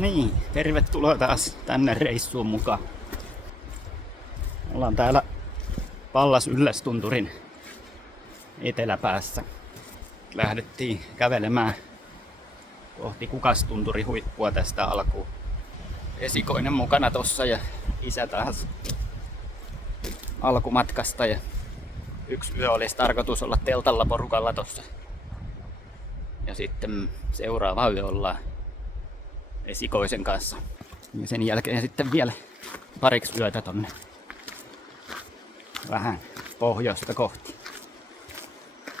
niin, tervetuloa taas tänne reissuun mukaan. Ollaan täällä Pallas-Yllästunturin eteläpäässä. Lähdettiin kävelemään kohti Kukastunturin huippua tästä alkuun. Esikoinen mukana tossa ja isä taas alkumatkasta. Ja yksi yö olisi tarkoitus olla teltalla porukalla tossa. Ja sitten seuraava yö ollaan esikoisen kanssa. Ja sen jälkeen sitten vielä pariksi yötä tonne vähän pohjoista kohti.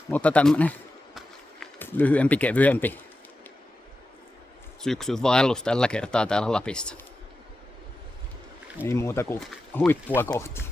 Mutta tämmönen lyhyempi, kevyempi syksyn vaellus tällä kertaa täällä Lapissa. Ei muuta kuin huippua kohti.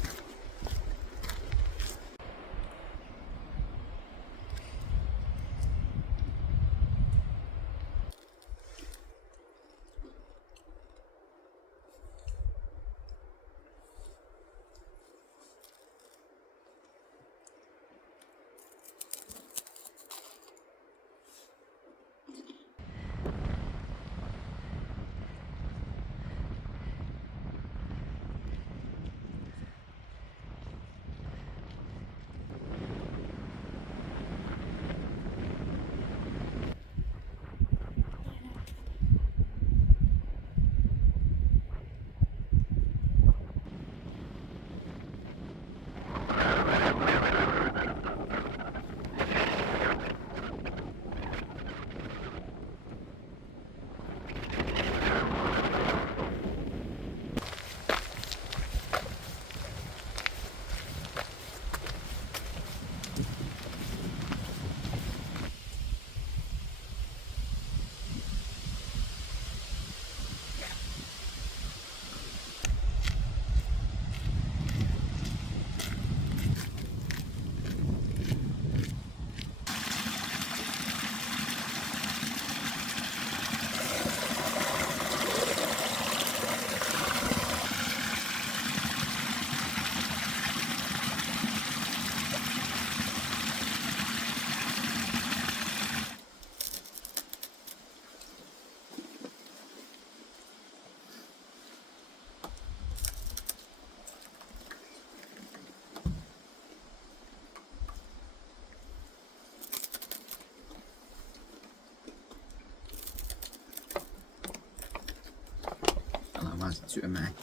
Alan vaan sit syömään.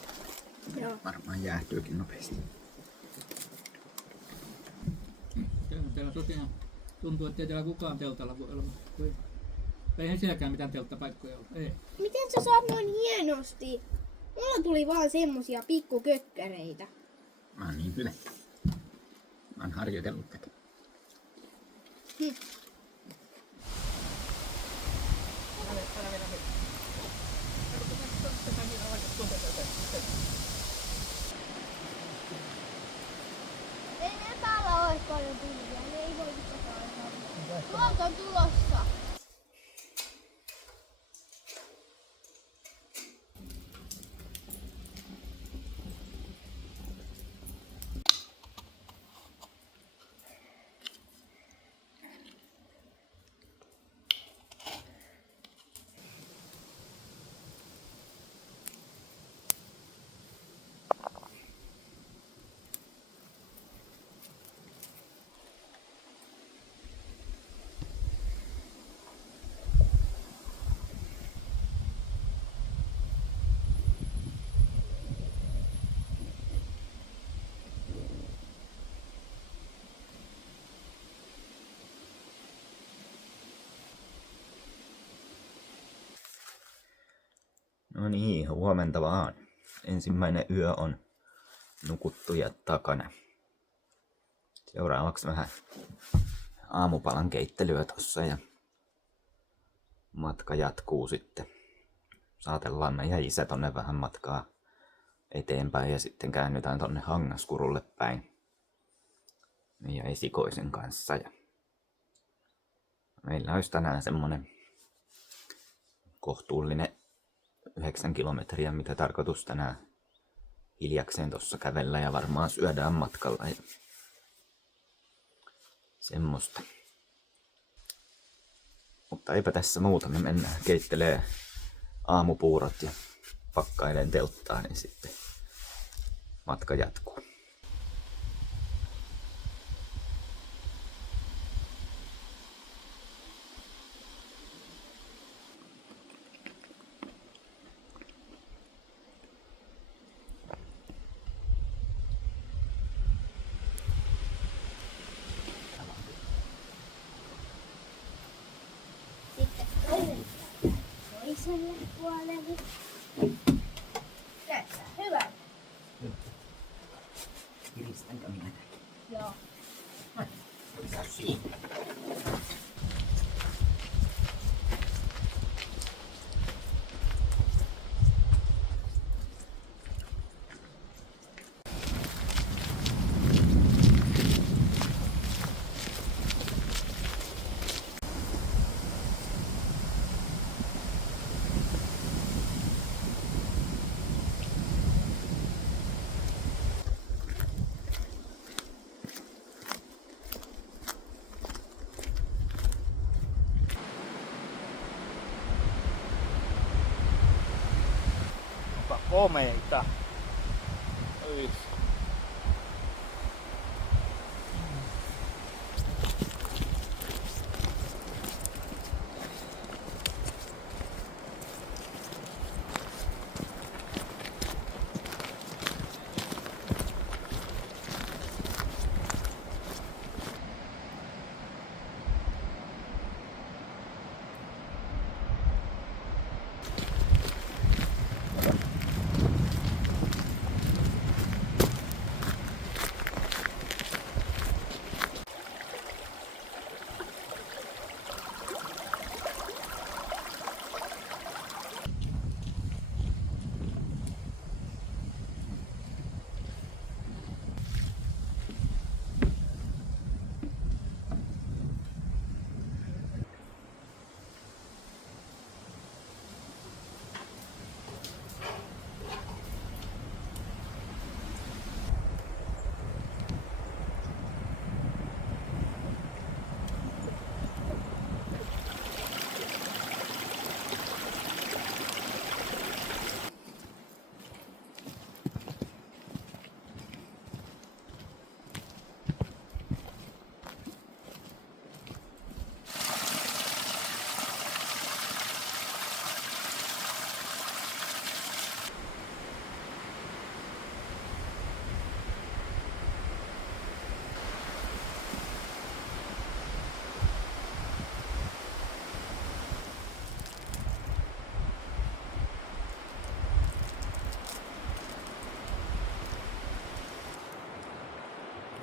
Joo. Varmaan jäähtyykin nopeasti. Täällä tosiaan tuntuu, että ei täällä kukaan teltalla voi olla. Eihän sielläkään mitään telttapaikkoja ole. Ei. Miten sä saat noin hienosti? Mulla tuli vaan semmosia pikkukökkäreitä. Mä oon niin hyvä. Mä oon harjoitellut tätä. Ei ne täällä ole paljon tulia, ne ei voi mitään. Tuolta on tulossa. No niin, huomenta vaan. Ensimmäinen yö on nukuttu ja takana. Seuraavaksi vähän aamupalan keittelyä tossa ja matka jatkuu sitten. Saatellaan meidän isä tonne vähän matkaa eteenpäin ja sitten käännytään tonne Hangaskurulle päin meidän esikoisen kanssa. Ja meillä olisi tänään semmonen kohtuullinen 9 kilometriä, mitä tarkoitus tänään hiljakseen tossa kävellä ja varmaan syödään matkalla ja semmoista. Mutta eipä tässä muuta, me mennään keittelee aamupuurot ja pakkailen telttaa, niin sitten matka jatkuu. Sitten toiselle puolelle. Näyttää hyvältä. Kiristänkö minä? Joo. Onpa komeita. Oi.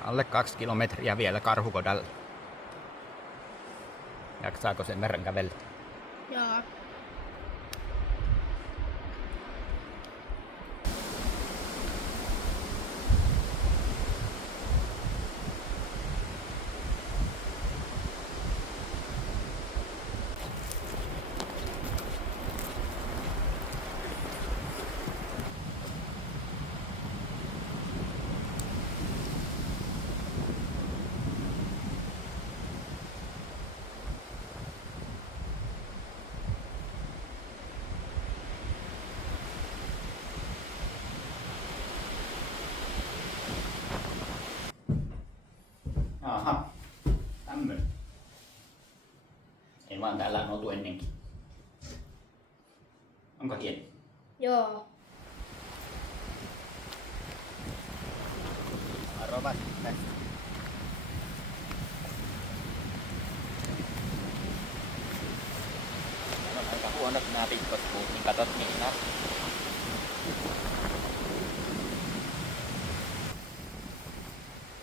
Alle 2 kilometriä vielä Karhukodalle. Jaksaako sen verran kävellä? Joo. Aha, tämmönen. Ei vaan täällä on oltu ennenkin. Onko hieno? Joo. Arvaa sitten. Täällä on aika huonot nää pitkospuut, niin katot mihin asti.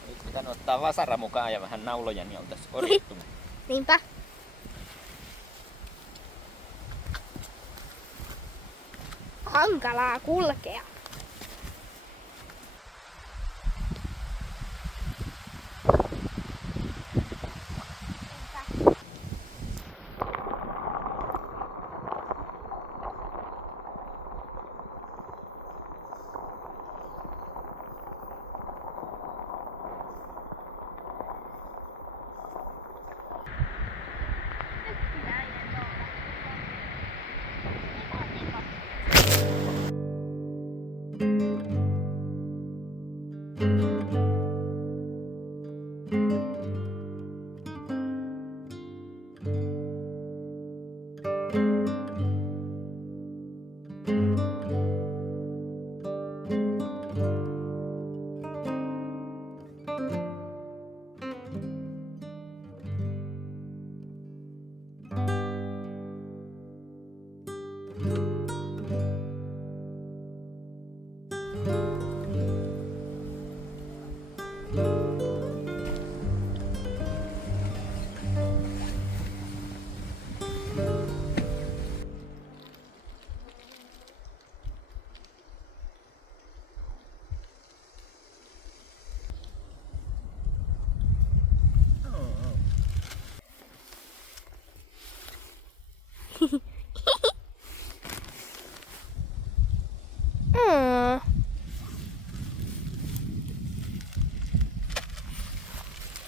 Olisi pitänyt ottaa vasara mukaan ja vähän nauloja, niin oltais korjattu. Niinpä. Hankalaa kulkea.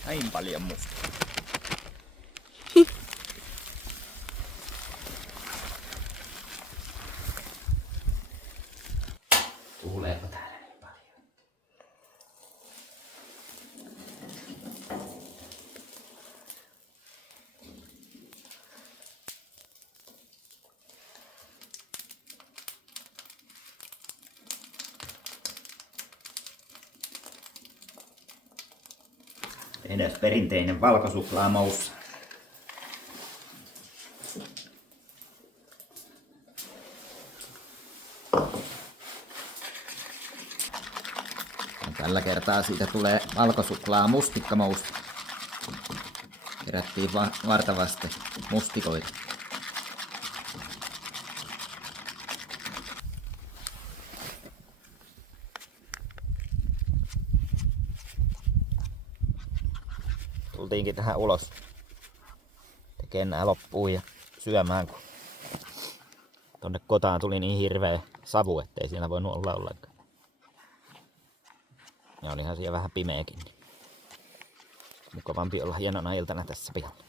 Näin paljon musta. Tuuleeko täällä niin paljon? Tehdään perinteinen valkosuklaamousse. Tällä kertaa siitä tulee valkosuklaa mustikkamousse. Kerättiin vartavasti mustikoita. Tultiinkin tähän ulos tekemään nää loppuun ja syömään, kun tonne kotaan tuli niin hirveä savu, ettei siellä voinut olla ollenkaan. Ja olihan siellä vähän pimeäkin. Niin mukavampi olla hienona iltana tässä pihalla.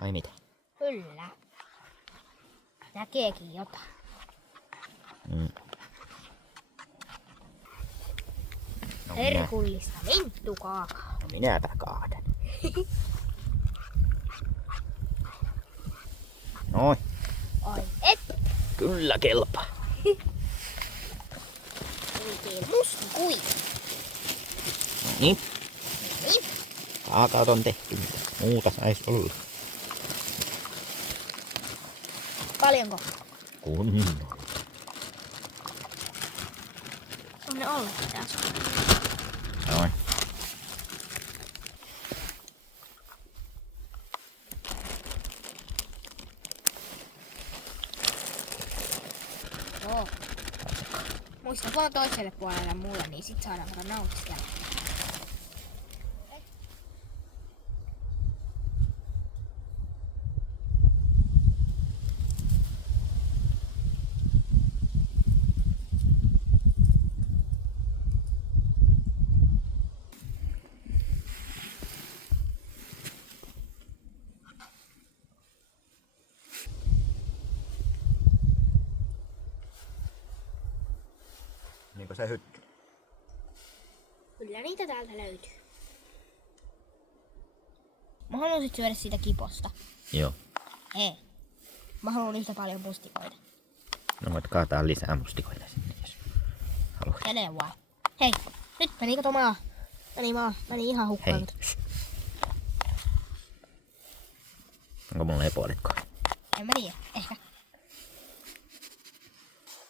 Ai mitä? Kyllä. Näkeekin jotain. No Herkullista minttukaakaa. No minäpä kaadan. Noin. Ai et. Kyllä kelpaa. Oikein mustikui. Niin. Niin. Kaakaot on tehty. Muuta sais olla. Paljonko? Kunnon. On ne ollut tässä. Noin. Joo. Muista vaan toiselle puolelle mulle, niin sit saadaan kato nautiskella. Niinkö se hytty? Kyllä niitä täältä löytyy. Mä haluan sit syödä siitä kiposta. Joo. Hei. Mä haluan yhtä paljon mustikoita. No voit kaataa lisää mustikoita sinne, jos haluat. Käden vai? Hei, nyt meni kato maa. Meni ihan hukkaan. Hei. Onko mulla ei puolikkoa? En mä tiedä, ehkä.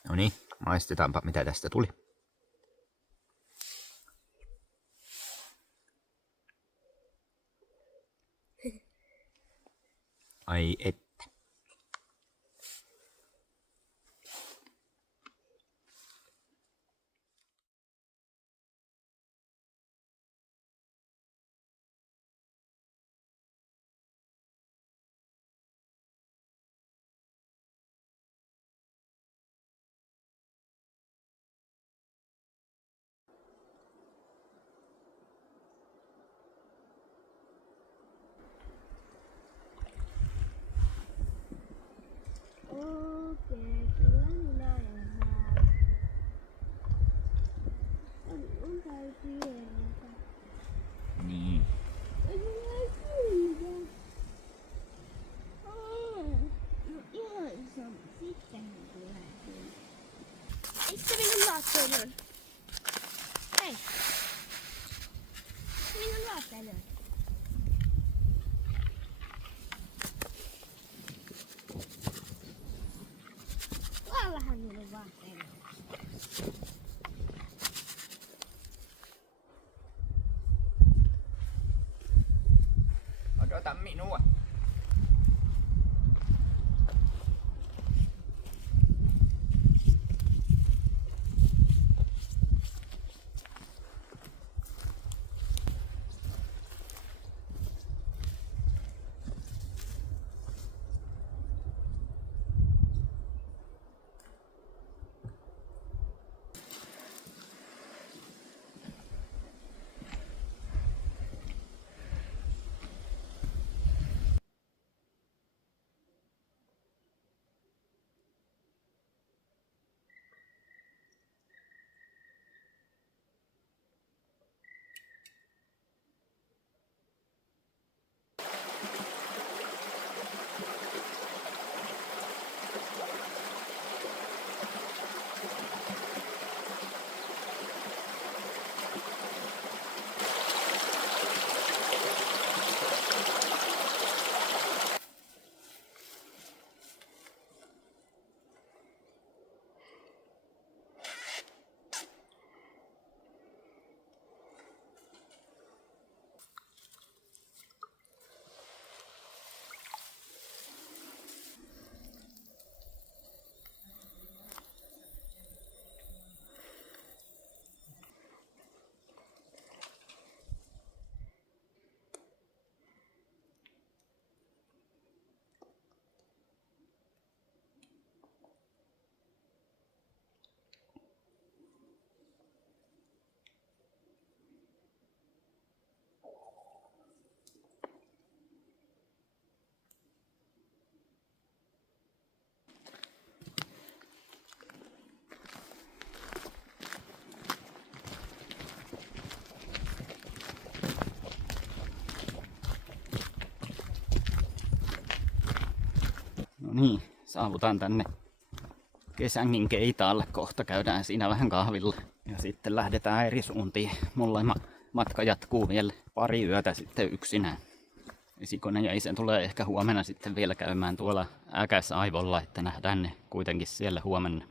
No niin, maistetaanpa mitä tästä tuli. Ai et. Missä minun vaatteeni on? Hei. Minun vaatteeni on. Tuollahan minun vaatteeni on. Odota minua. No niin, saavutaan tänne Kesängin keitaalle. Kohta käydään siinä vähän kahvilla. Ja sitten lähdetään eri suuntiin. Mulla matka jatkuu vielä pari yötä sitten yksinään. Esikonen ja isä tulee ehkä huomenna sitten vielä käymään tuolla Äkäsaivolla, että nähdään ne kuitenkin siellä huomenna.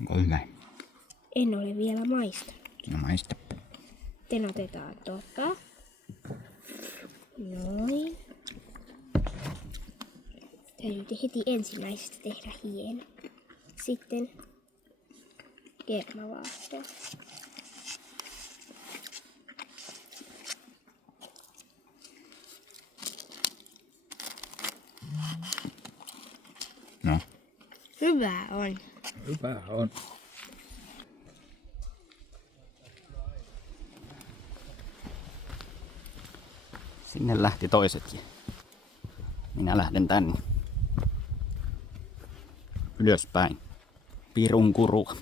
Onko hyvä? En ole vielä maistanut. No maista. Sitten otetaan Noin. Täytyy heti ensimmäisestä tehdä hieno. Sitten kermavaahto. No. Hyvää on. Hyvä on. Sinne lähti toiset ja minä lähden tänne. Ylöspäin. Pirun kurua.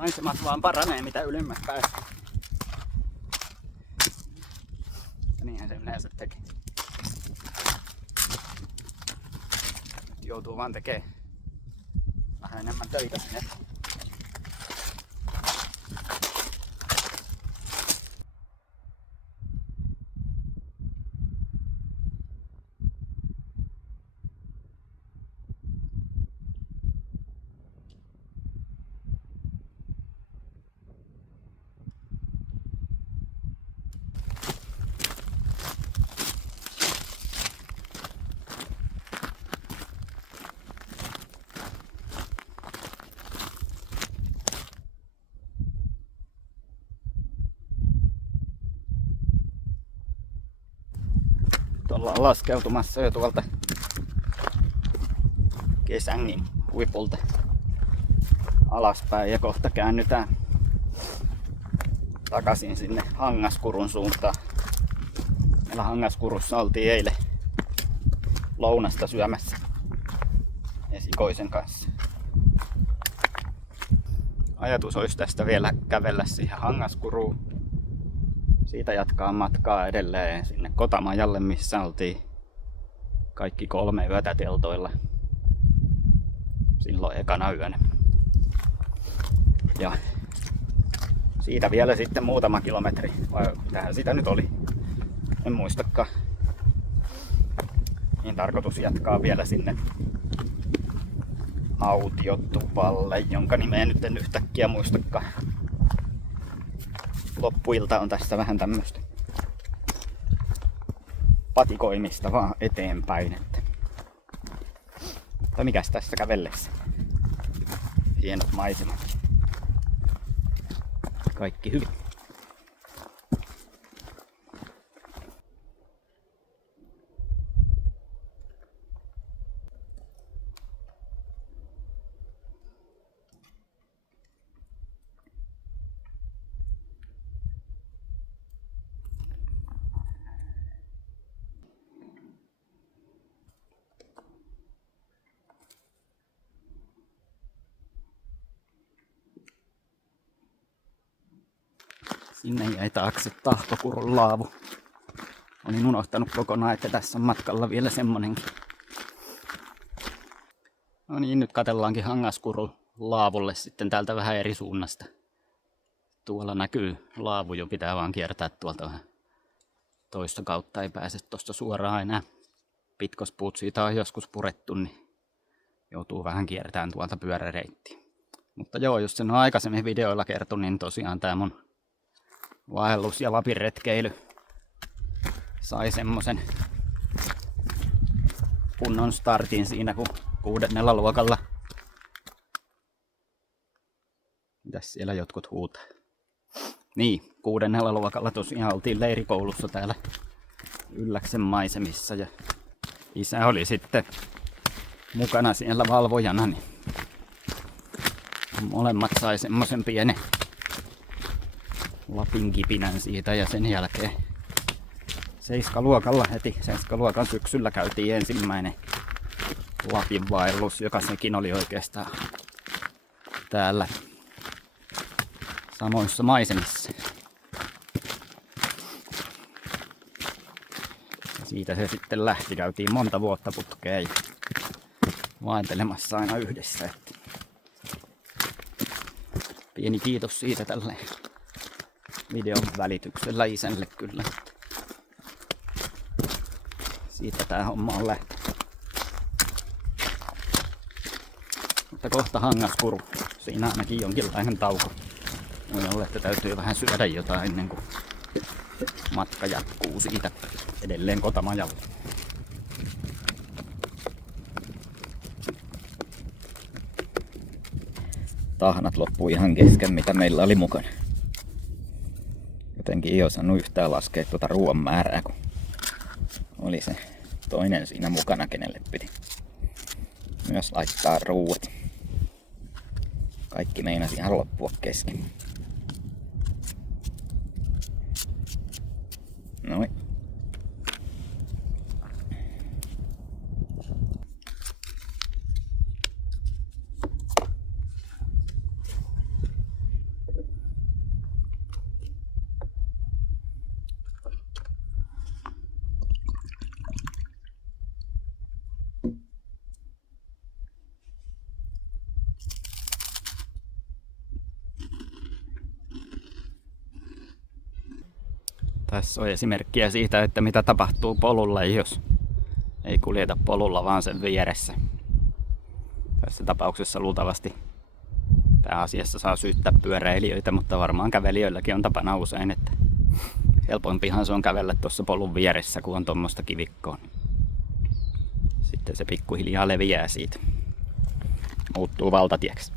Maisemat vaan paranee mitä ylemmäs pääsee. Ja niinhän se yleensä tekee. Nyt joutuu vaan tekemään vähän enemmän töitä sinne. Ollaan laskeutumassa jo tuolta Kesängin huipulta alaspäin ja kohta käännytään takaisin sinne Hangaskurun suuntaan. Meillä Hangaskurussa oltiin eilen lounasta syömässä esikoisen kanssa. Ajatus olisi tästä vielä kävellä siihen Hangaskuruun. Siitä jatkaa matkaa edelleen sinne Kotamajalle, missä oltiin kaikki 3 yötä teltoilla silloin ekana yönä. Ja siitä vielä sitten muutama kilometri, vai mitähän sitä nyt oli, en muistakaan. Niin tarkoitus jatkaa vielä sinne Autiotuvalle, jonka nimeä nyt en yhtäkkiä muistakaan. Loppuilta on tässä vähän tämmöistä patikoimista vaan eteenpäin. Mutta mikäs tässä kävellessä? Hienot maisemat. Kaikki hyvin. Sinne jäi taakse Tahkokurun laavu. Olin unohtanut kokonaan, että tässä on matkalla vielä semmonenkin. No niin, nyt katsellaankin Hangaskurun laavulle sitten täältä vähän eri suunnasta. Tuolla näkyy laavu jo, pitää vaan kiertää tuolta vähän toista kautta, ei pääse tosta suoraan enää. Pitkospuut siitä on joskus purettu, niin joutuu vähän kiertämään tuolta pyöräreittiä. Mutta joo, jos sen on aikaisemmin videoilla kertonut, niin tosiaan tää mun vaellus- ja Lapin retkeily sai semmosen kunnon startin siinä, kun 6. luokalla. Mitäs siellä jotkut huutaa? Niin, 6. luokalla tosiaan oltiin leirikoulussa täällä Ylläksen maisemissa ja isä oli sitten mukana siellä valvojana, niin molemmat sai semmosen pienen Lapin kipinän siitä ja sen jälkeen 7-luokalla heti 7-luokan syksyllä käytiin ensimmäinen Lapin vaellus, joka sekin oli oikeastaan täällä samoissa maisemissa. Ja siitä se sitten lähti, käytiin monta vuotta putkeen vaeltelemassa aina yhdessä. Että pieni kiitos siitä tälle videon välityksellä isälle kyllä. Siitä tää homma on lähtenyt. Mutta kohta Hangaskuru. Siinä ainakin jonkinlainen tauko. Noin että täytyy vähän syödä jotain ennen kuin matka jatkuu siitä edelleen Kotamajalle. Tahnat loppui ihan kesken mitä meillä oli mukana. Jotenkin ei osannut yhtään laskea tuota ruoan määrää, kun oli se toinen siinä mukana, kenelle piti myös laittaa ruuat. Kaikki meinasi ihan loppua kesken. Noin. Tässä on esimerkkiä siitä, että mitä tapahtuu polulla, jos ei kuljeta polulla, vaan sen vieressä. Tässä tapauksessa luultavasti pääasiassa saa syyttää pyöräilijöitä, mutta varmaan kävelijöilläkin on tapana usein, että helpompihan se on kävellä tuossa polun vieressä, kun on tuommoista kivikkoa. Sitten se pikkuhiljaa leviää siitä. Muuttuu valtatieksi.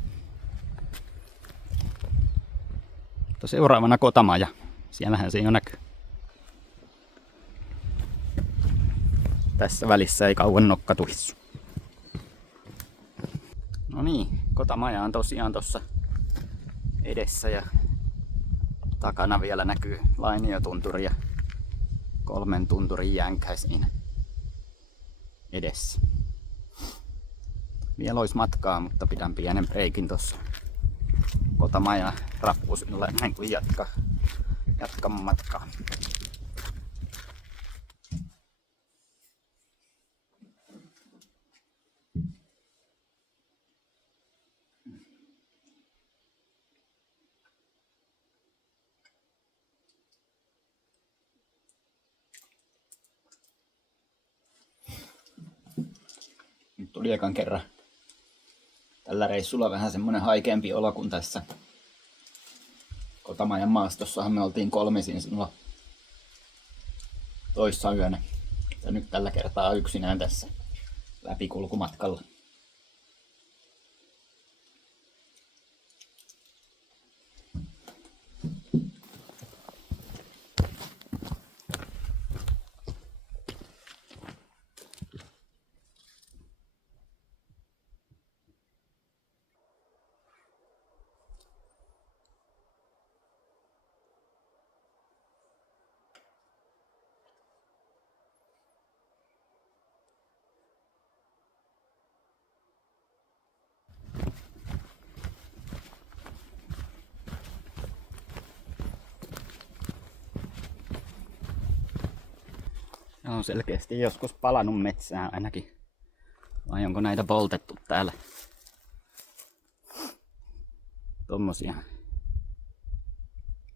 Mutta seuraavana Kotamaja. Siellähän se jo näkyy. Tässä välissä ei kauan nokka tuhissu. No niin, Kotamaja on tosiaan tossa edessä ja takana vielä näkyy Lainiotunturi ja 3 tunturin jänkä siinä edessä. Vielä olisi matkaa, mutta pidän pienen breikin tossa Kotamajan rappusilla näin kuin jatkan matkaa. Nyt tuli ekan kerran tällä reissulla vähän semmonen haikeampi olo kuin tässä Kotamajan maastossahan me oltiin 3 silloin toissa yönä. Ja nyt tällä kertaa yksinään tässä läpikulkumatkalla. Ne on selkeästi joskus palannut metsään ainakin. Vai onko näitä poltettu täällä? Tommosia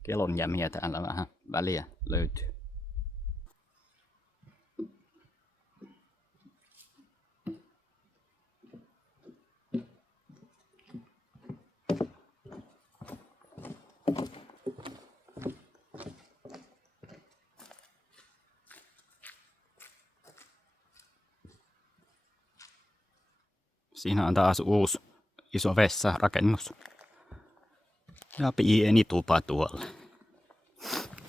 kelonjämiä täällä vähän väliä löytyy. Siinä on taas uusi iso vessarakennus. Ja pieni tupa tuolla.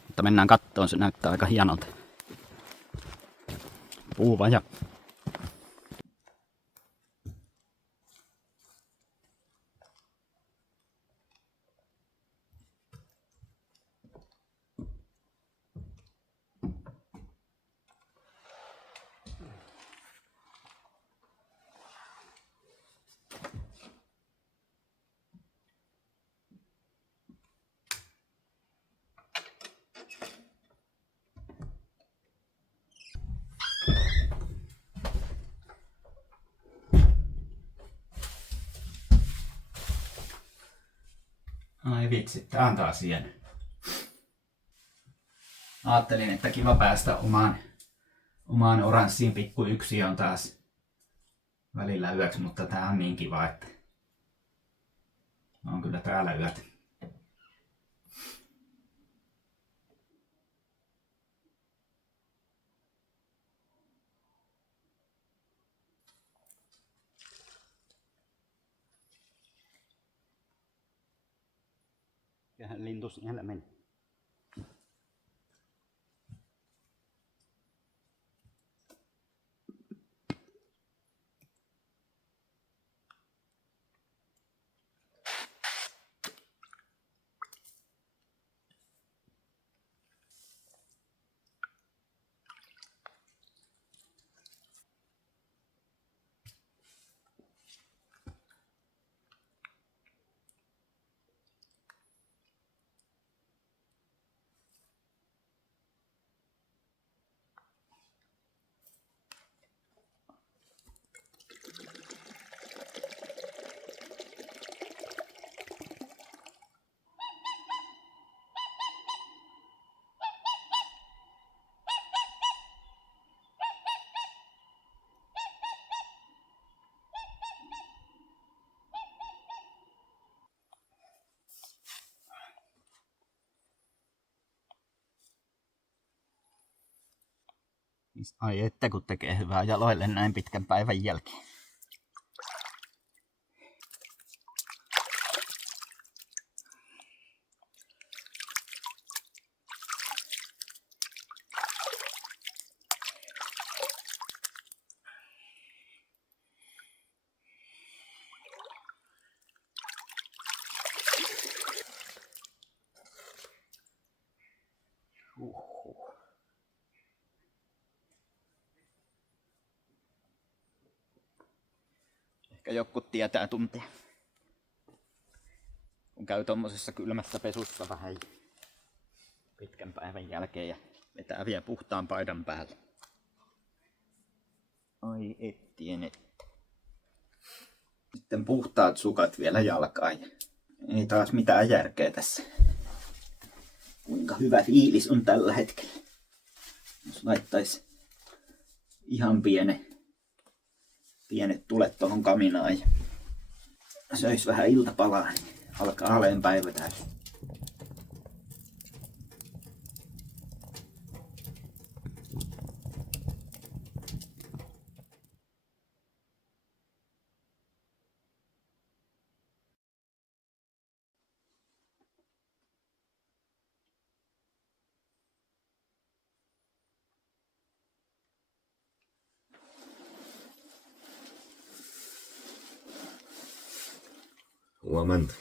Mutta mennään kattoon, se näyttää aika hienolta. Puuvaja. Ai vitsi, tää on taas hieno. Ajattelin, että kiva päästä omaan oranssiin pikkuyksiöön taas välillä yöksi, mutta tää on niin kiva, että on kyllä täällä yötä. Mikähän lintu siellä meni? Ai että kun tekee hyvää jaloille näin pitkän päivän jälkeen. Ehkä jotkut tietää tuntea. Kun käy tommosessa kylmässä pesussa vähän pitkän päivän jälkeen ja vetää vielä puhtaan paidan päälle. Ai ettien et. Sitten puhtaat sukat vielä jalkaan. Ei taas mitään järkeä tässä. Kuinka hyvä fiilis on tällä hetkellä. Jos laittaisi ihan pienet tulet tohon kaminaan ja söis vähän iltapalaa, niin alkaa aleen päivä täysin. Huomenta.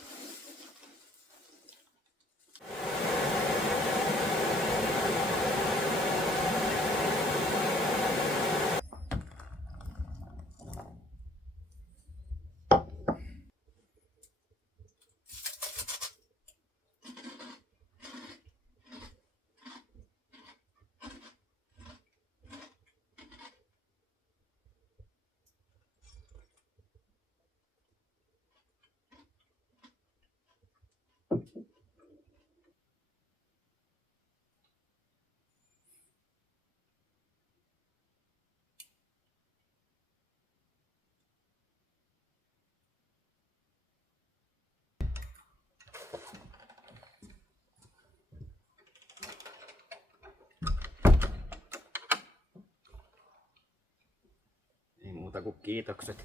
Ei muuta kuin kiitokset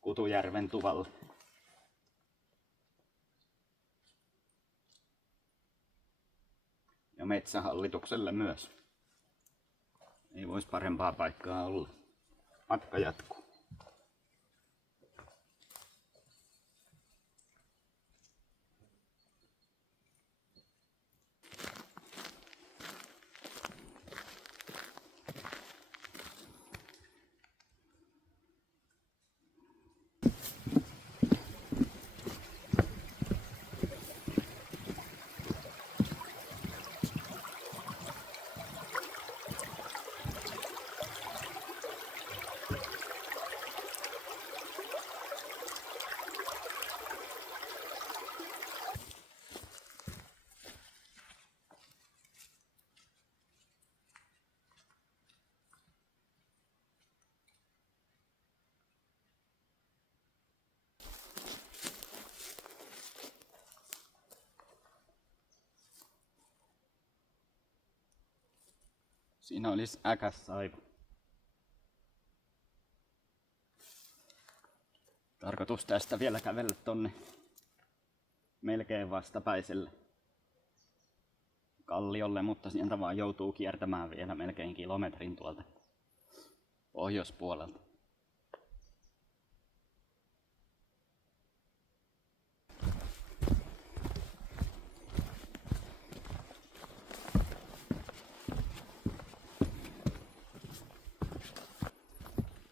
Kutujärven Tuvalle. Ja Metsähallitukselle myös. Ei vois parempaa paikkaa olla. Matka jatkuu. Siinä olisi äkässaiva. Tarkoitus tästä vielä kävellä tonne melkein vastapäiselle kalliolle, mutta sieltä vaan joutuu kiertämään vielä melkein kilometrin tuolta pohjoispuolelta.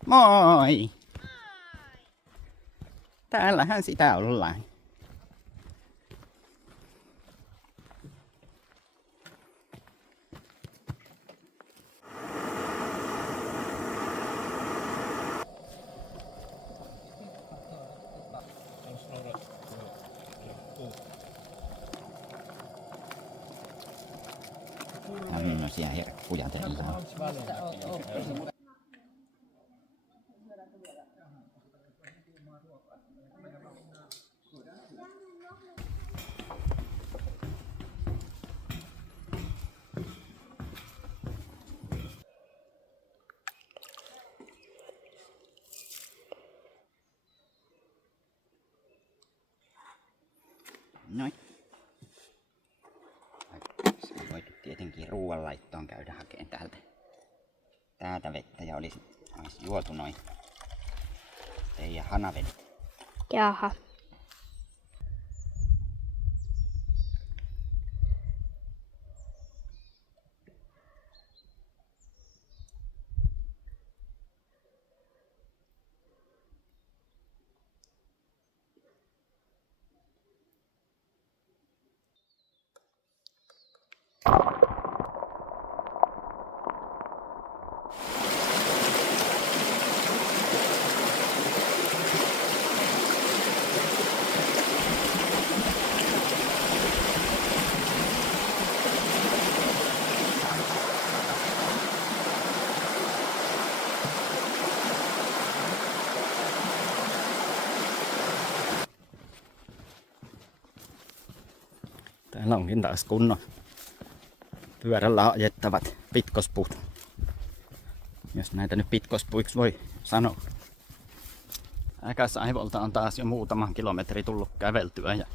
Moi! Täällähän sitä ollaan. Tämmöisiä herkkuja teillä on. Noin. Se on voitu tietenkin ruoanlaittoon käydä hakemaan täältä vettä ja olisi juotu noin teidän hanavedet. Jaha. Täällä onkin taas kunnon pyörällä ajettavat pitkospuut. Jos näitä nyt pitkospuiksi voi sanoa. Äkäsaivolta on taas jo muutaman kilometri tullut käveltyä ja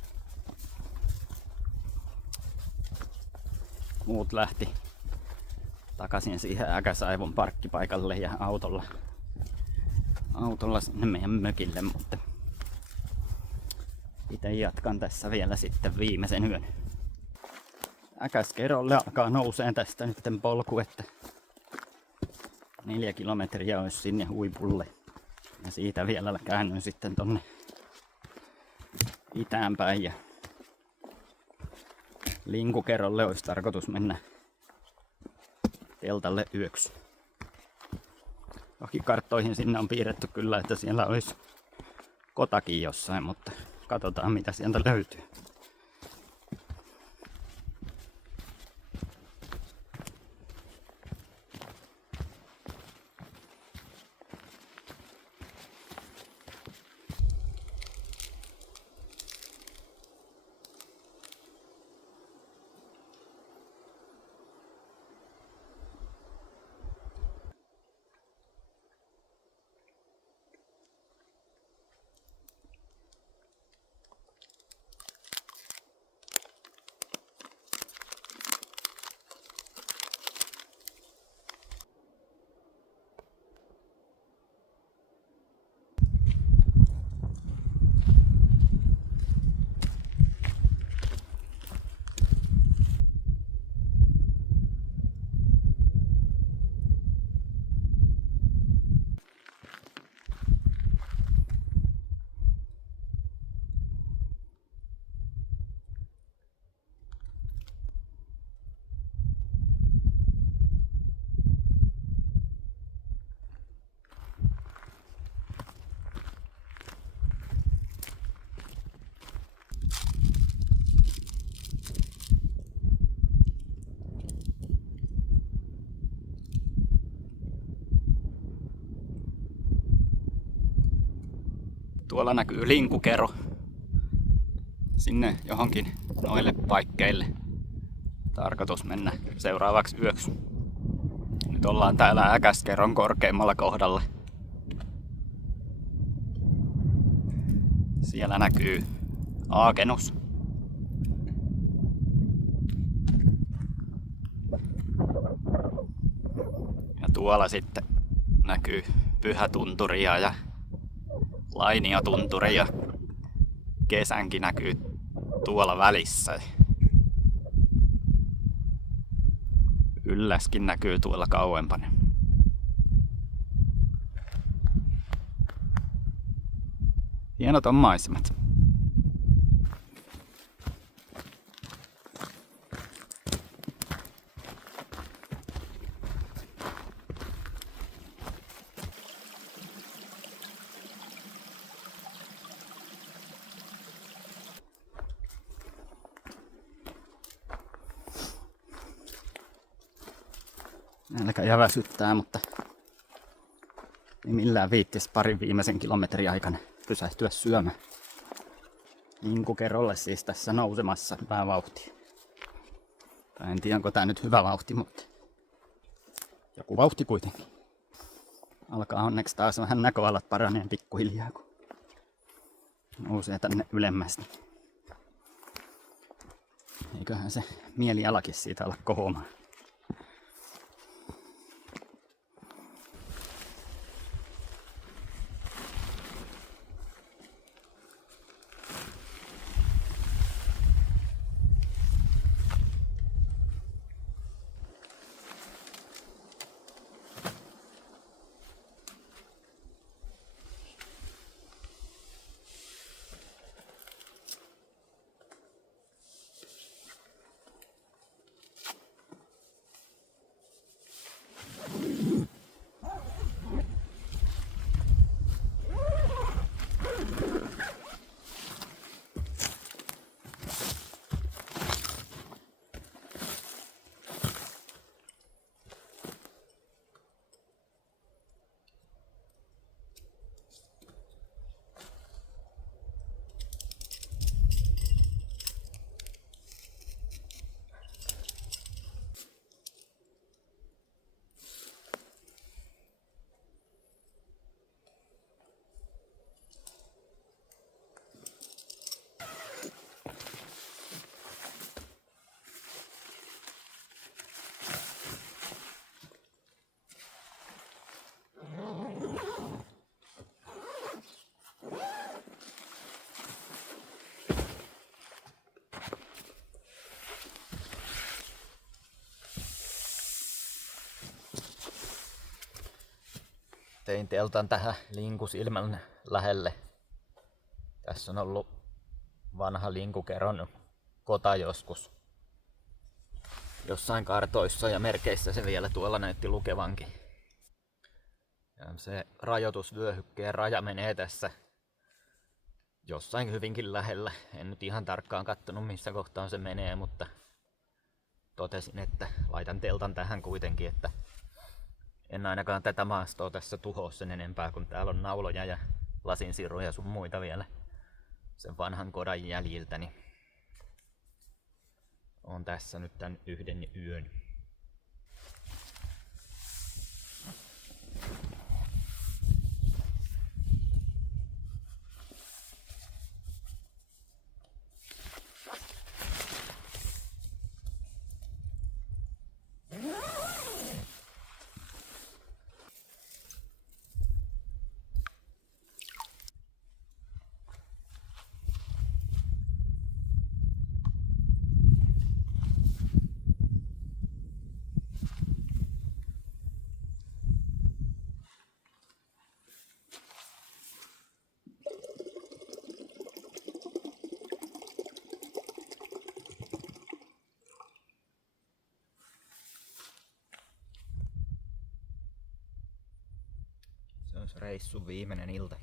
muut lähti takaisin siihen Äkäsaivon parkkipaikalle ja autolla sinne meidän mökille, mutta itse jatkan tässä vielä sitten viimeisen yön. Äkäskerolle alkaa nouseen tästä nyt polku, että 4 kilometriä olisi sinne huipulle. Ja siitä vielä käännyn sitten tonne itään päin. Ja Linkukerolle olisi tarkoitus mennä teltalle yöksi. Toki karttoihin sinne on piirretty kyllä, että siellä olisi kotakin jossain, mutta katsotaan mitä sieltä löytyy. Tuolla näkyy linkukero. Sinne johonkin noille paikkeille tarkoitus mennä seuraavaksi yöksi. Nyt ollaan täällä Äkäskeron korkeimmalla kohdalla. Siellä näkyy Aakenus. Ja tuolla sitten näkyy Pyhätunturia ja Lainiotunturi ja Kesänkin näkyy tuolla välissä. Ylläskin näkyy tuolla kauempana. Hienot on maisemat. Nälkä väsyttää, mutta ei millään viittis parin viimeisen kilometrin aikana pysähtyä syömään. Linkukerolle siis tässä nousemassa hyvää vauhtia. Tai en tiedä, onko tää nyt hyvä vauhti, mutta joku vauhti kuitenkin. Alkaa onneksi taas vähän näköalat paraneen pikkuhiljaa, kun nousee tänne ylemmästi. Eiköhän se mielialakin siitä ala kohoamaan. Tein teltan tähän linkusilmän lähelle. Tässä on ollut vanha linkukeron kota joskus. Jossain kartoissa ja merkeissä se vielä tuolla näytti lukevankin. Ja se rajoitusvyöhykkeen raja menee tässä jossain hyvinkin lähellä. En nyt ihan tarkkaan kattonut missä kohtaan se menee, mutta totesin, että laitan teltan tähän kuitenkin, että en ainakaan tätä maastoa tässä tuhoa sen enempää, kun täällä on nauloja ja lasinsiruja sun muita vielä sen vanhan kodan jäljiltä, niin on tässä nyt tän yhden yön. Se on se reissun viimeinen ilta.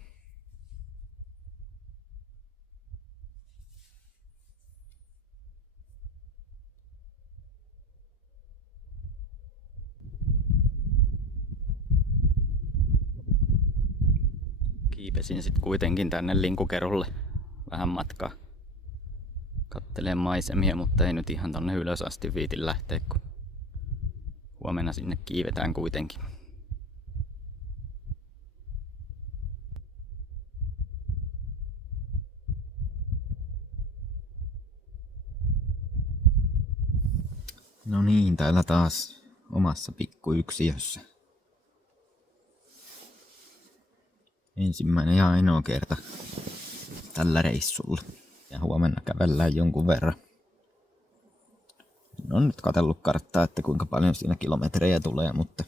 Kiipesin sit kuitenkin tänne linkukerulle vähän matkaa. Kattelen maisemia, mutta ei nyt ihan tonne ylös asti viitin lähteä, kun huomenna sinne kiivetään kuitenkin. No niin, täällä taas omassa pikkuyksiössä. Ensimmäinen ja ainoa kerta tällä reissulla. Ja huomenna kävellään jonkun verran. En ole nyt katsellut karttaa, että kuinka paljon siinä kilometrejä tulee, mutta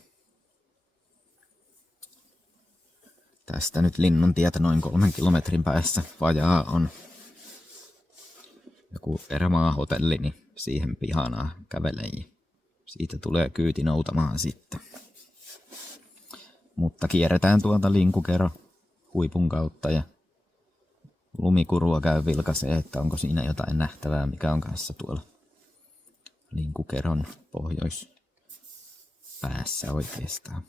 tästä nyt Linnuntietä noin 3 kilometrin päässä vajaa on joku erämaahotelli, niin siihen pihanaa kävelen. Siitä tulee kyyti noutamaan sitten. Mutta kierretään tuolta linkukero huipun kautta ja lumikurua käy vilkaisee, että onko siinä jotain nähtävää, mikä on kanssa tuolla linkukeron pohjoispäässä oikeastaan.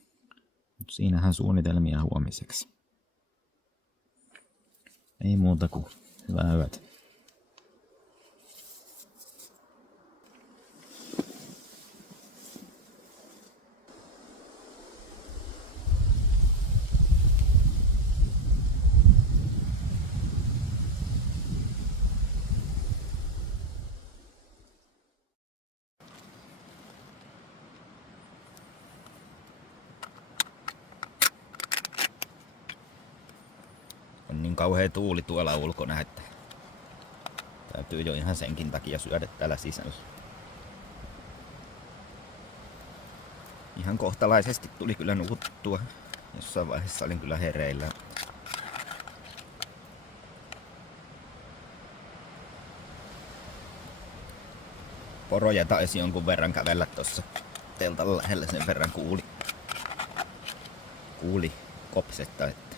Mut siinähän suunnitelmia huomiseksi. Ei muuta kuin hyvää yötä. kauhea tuuli tuolla ulkona, että täytyy jo ihan senkin takia syödä täällä sisällä. Ihan kohtalaisesti tuli kyllä nukuttua. Jossain vaiheessa olin kyllä hereillä. Poroja taisi jonkun verran kävellä tuossa teltan lähellä, sen verran kuuli kopsetta. Että.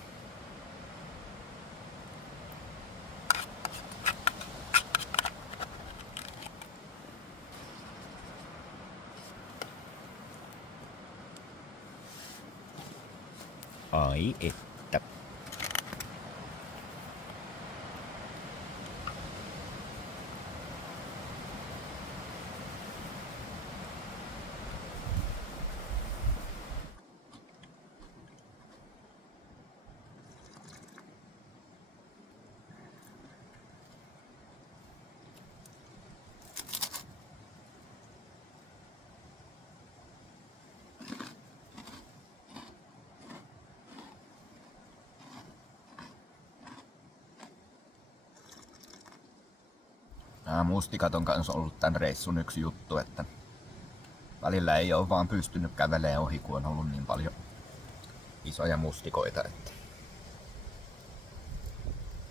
Ai että. Nämä mustikat on kanssa ollut tän reissun yksi juttu, että välillä ei ole vaan pystynyt kävelemään ohi, kun on ollut niin paljon isoja mustikoita. Että.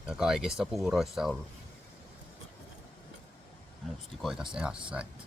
Ja kaikissa puuroissa on ollut mustikoita seassa. Että.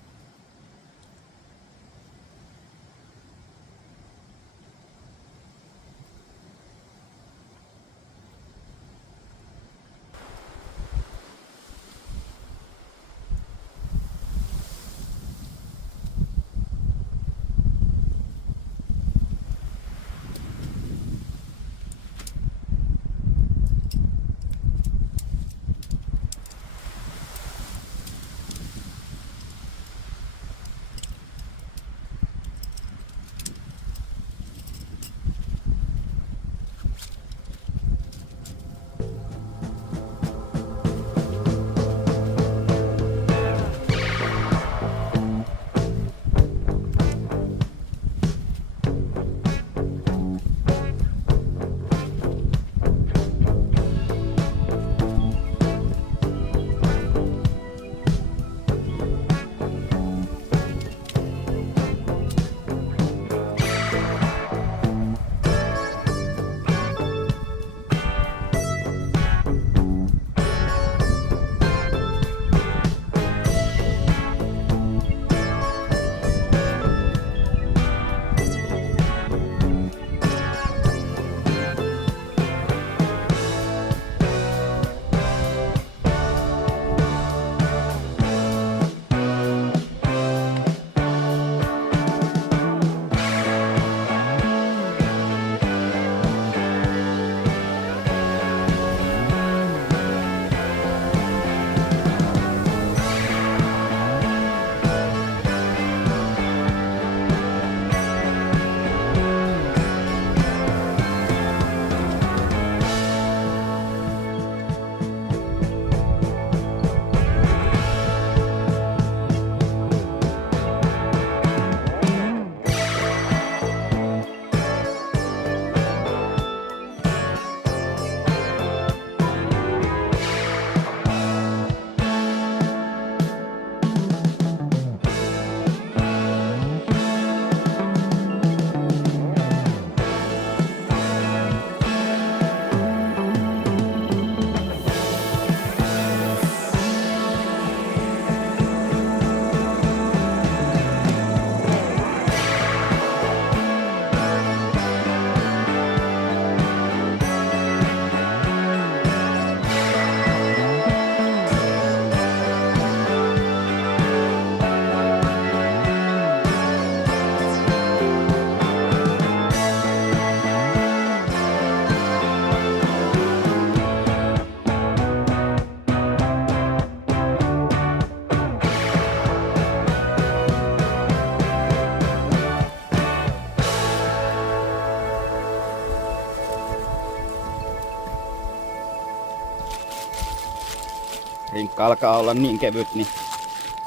Rinkka alkaa olla niin kevyt, niin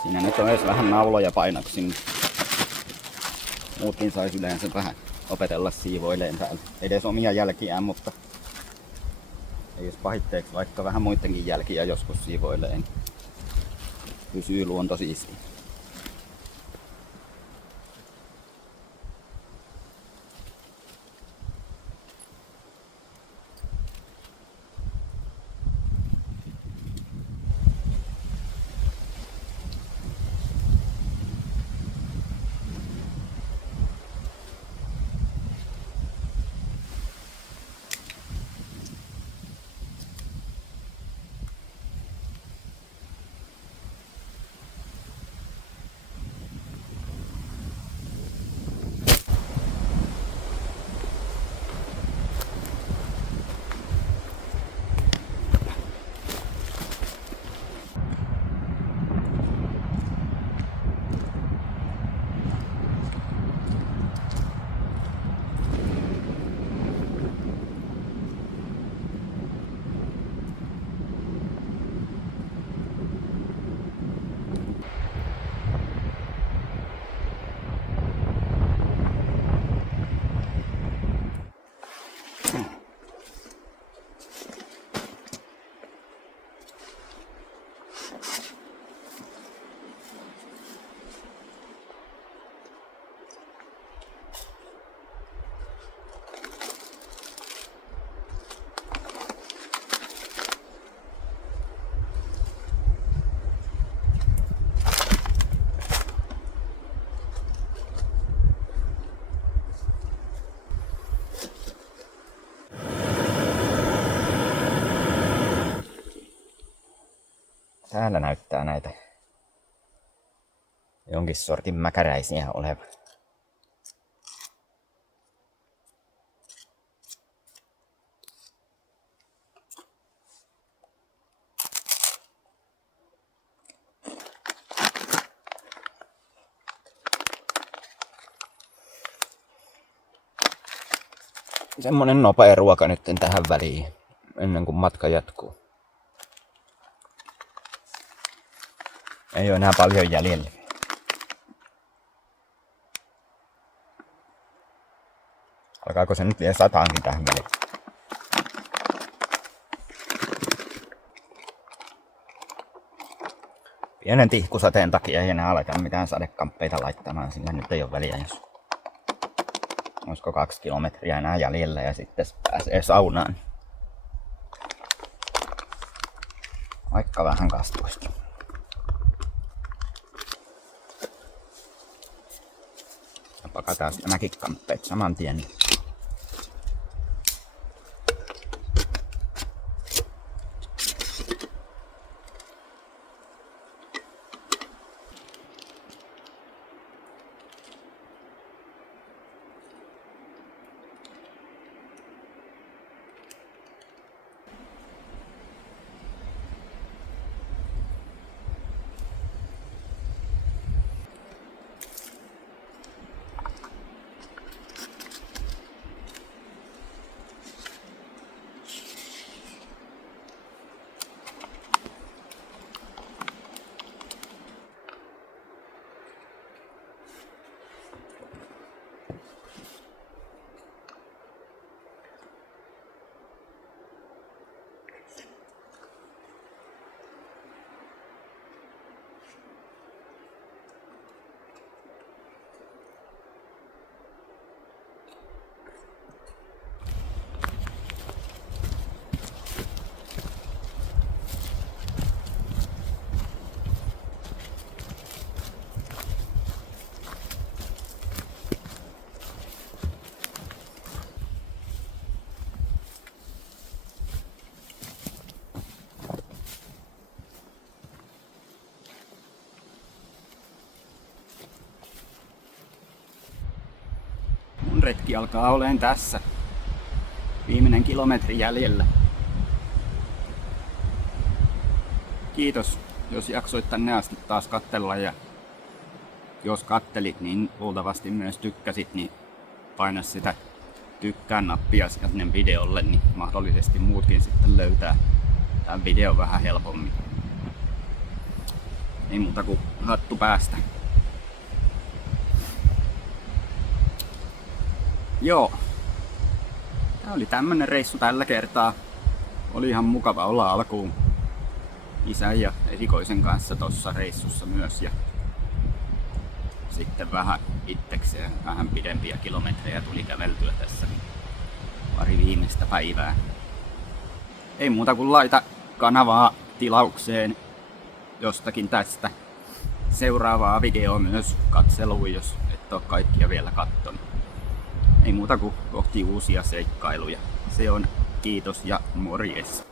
siinä nyt on edes vähän nauloja painoksin. Muutkin sais yleensä vähän opetella siivoileen täällä. Edes omia jälkiään, mutta Ja jos pahitteeksi vaikka vähän muidenkin jälkiä joskus siivoilee, niin pysyy luonto siisti. Täällä näyttää näitä jonkin sortin mäkäräisiä olevan. Semmonen nopea ruoka nyt tähän väliin, ennen kuin matka jatkuu. Ei ole enää paljon jäljellä. Alkaako se nyt vielä sataankin tähän väliin? Pienen tihkusateen takia ei enää aleta mitään sadekamppeita laittamaan, sillä nyt ei ole väliä, jos olisiko 2 kilometriä enää jäljellä ja sitten pääsee saunaan. Vaikka vähän kastuisikin. Ja pakataan nämäkin kamppeet saman tien. Mun retki alkaa olemaan tässä. Viimeinen kilometri jäljellä. Kiitos, jos jaksoit tänne asti taas katsella, ja jos kattelit, niin luultavasti myös tykkäsit, niin paina sitä tykkään nappia sinne videolle, niin mahdollisesti muutkin sitten löytää tämän videon vähän helpommin. Ei muuta kuin hattu päästä. Joo. Tää oli tämmönen reissu tällä kertaa. Oli ihan mukava olla alkuun isän ja esikoisen kanssa tossa reissussa myös. Ja sitten vähän itsekseen vähän pidempiä kilometrejä tuli käveltyä tässä. Pari viimeistä päivää. Ei muuta kuin laita kanavaa tilaukseen jostakin tästä. Seuraavaa videoa myös katseluun, jos et ole kaikkia vielä kattonut. Ei muuta kuin kohti uusia seikkailuja. Se on kiitos ja morjes.